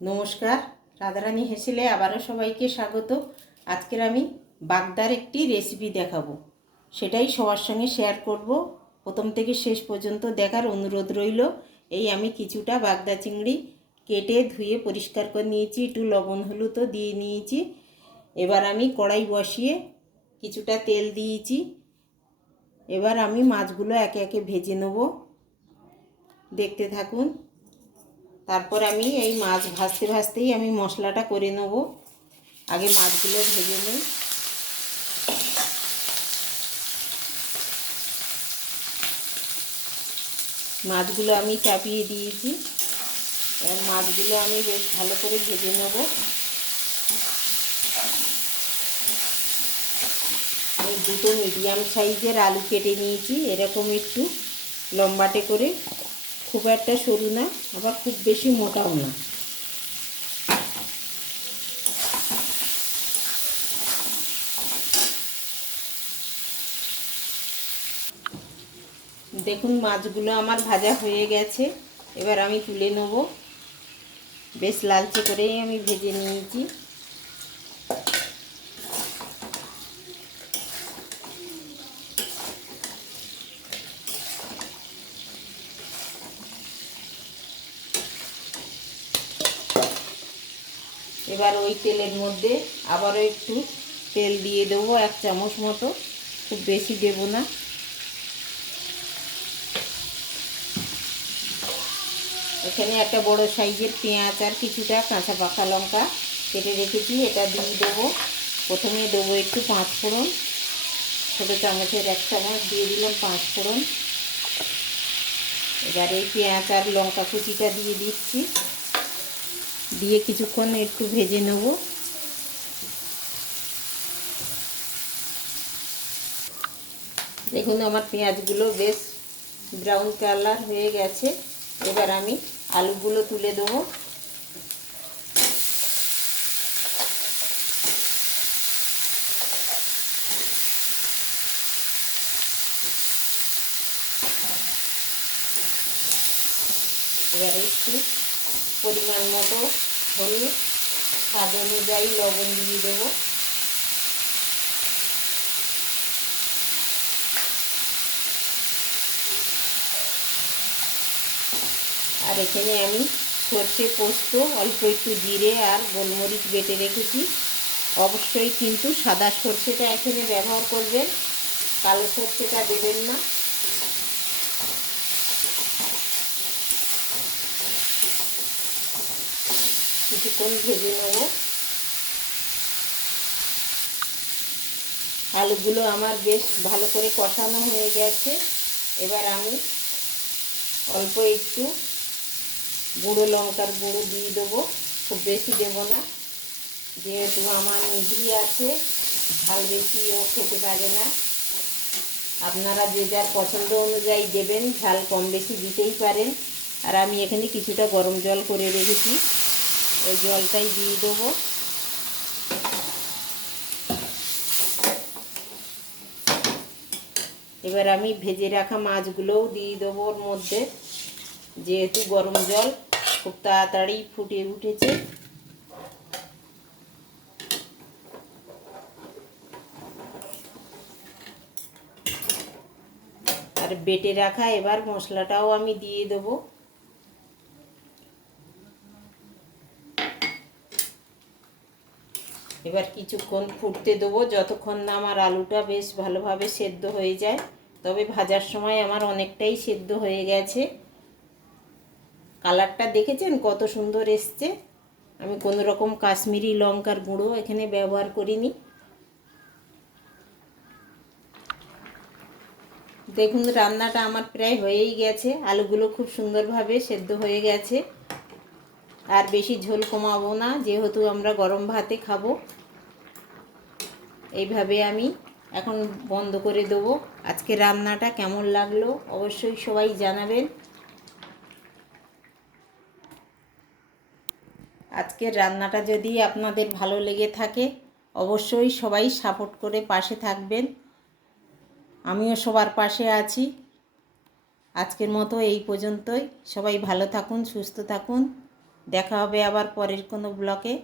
নমস্কার, রাধারানী হেসেলে আবারও সবাইকে স্বাগত। আজকের আমি বাগদার একটি রেসিপি দেখাবো, সেটাই সবার সঙ্গে শেয়ার করব। প্রথম থেকে শেষ পর্যন্ত দেখার অনুরোধ রইল। এই আমি কিছুটা বাগদা চিংড়ি কেটে ধুয়ে পরিষ্কার করে নিয়েছি, একটু লবণ হলুদও দিয়ে নিয়েছি। এবার আমি কড়াই বসিয়ে কিছুটা তেল দিয়েছি। এবার আমি মাছগুলো একে একে ভেজে নেব, দেখতে থাকুন। তারপর আমি এই মাছ ভাজতে ভাজতেই আমি মশলাটা করে নেব। আগে মাছগুলো ভেজে নিই। মাছগুলো আমি চাপিয়ে দিয়েছি। এবার মাছগুলো আমি বেশ ভালো করে ভেজে নেব। আমি দুটো মিডিয়াম সাইজের আলু কেটে নিয়েছি, এরকম একটু লম্বাটে করে, খুব একটা সরু না, আবার খুব বেশি মোটাও না। দেখুন মাছগুলো আমার ভাজা হয়ে গেছে। এবার আমি তুলে নেব। বেশ লালচে করেই আমি ভেজে নিয়েছি। এবার ওই তেলের মধ্যে আবারও একটু তেল দিয়ে দেবো, 1 চামচ মতো, খুব বেশি দেব না। এখানে একটা বড় সাইজের পেঁয়াজ আর কিছুটা কাঁচা পাকা লঙ্কা কেটে রেখেছি, এটা দিয়ে দেবো। প্রথমে দেবো একটু 5 ফোড়ন, ছোটো চামচের 1 চামচ দিয়ে দিলাম 5 ফোড়ন। এবার এই পেঁয়াজ আর লঙ্কা কুচিটা দিয়ে দিচ্ছি, দিয়ে কিছুক্ষণ একটু ভেজে নেব। দেখুন আমার পেঁয়াজগুলো বেশ ব্রাউন কালার হয়ে গেছে। এবার আমি আলুগুলো তুলে দেবো। এবার একটু পরিমাণ মতো হলুদ, স্বাদ অনুযায়ী লবণ দিয়ে দেবো। আর এখানে আমি সর্ষে পোস্ত, অল্প একটু জিরে আর গোলমরিচ বেটে রেখেছি। অবশ্যই কিন্তু সাদা সর্ষেটা এখানে ব্যবহার করবেন, কালো সর্ষেটা দেবেন না। কিছুক্ষণ ভেজে নেব। আলুগুলো আমার বেশ ভালো করে কষানো হয়ে গেছে। এবার আমি অল্প একটু গুঁড়ো লঙ্কার গুঁড়ো দিয়ে দেবো, খুব বেশি দেবো না, যেহেতু আমার নিধি আছে, ঝাল বেশিও খেতে পারে না। আপনারা যে যার পছন্দ অনুযায়ী দেবেন, ঝাল কম বেশি দিতেই পারেন। আর আমি এখানে কিছুটা গরম জল করে রেখেছি, ওই জলটাই দিয়ে দেবো। এবার আমি ভেজে রাখা মাছগুলোও দিয়ে দেবো ওর মধ্যে, যেহেতু গরম জল খুব তাড়াতাড়ি ফুটে উঠেছে। আর বেটে রাখা এবার মশলাটাও আমি দিয়ে দেবো। এবার কিছুক্ষণ ফুটতে দেবো, যতক্ষণ না আমার আলুটা বেশ ভালোভাবে সেদ্ধ হয়ে যায়। তবে ভাজার সময় আমার অনেকটাই সেদ্ধ হয়ে গেছে। কালারটা দেখেছেন কত সুন্দর এসছে। আমি কোনো রকম কাশ্মীরি লঙ্কার গুঁড়ো এখানে ব্যবহার করিনি। দেখুন রান্নাটা আমার প্রায় হয়েই গেছে, আলুগুলো খুব সুন্দরভাবে সেদ্ধ হয়ে গেছে। আর বেশি ঝোল কমাবো না, যেহেতু আমরা গরম ভাতে খাবো। এইভাবে আমি এখন বন্ধ করে দেবো। আজকে রান্নাটা কেমন লাগলো অবশ্যই সবাই জানাবেন। আজকের রান্নাটা যদি আপনাদের ভালো লেগে থাকে, অবশ্যই সবাই সাপোর্ট করে পাশে থাকবেন। আমিও সবার পাশে আছি। আজকের মতো এই পর্যন্তই। সবাই ভালো থাকুন, সুস্থ থাকুন। দেখা হবে আবার পরের কোনো ব্লগে।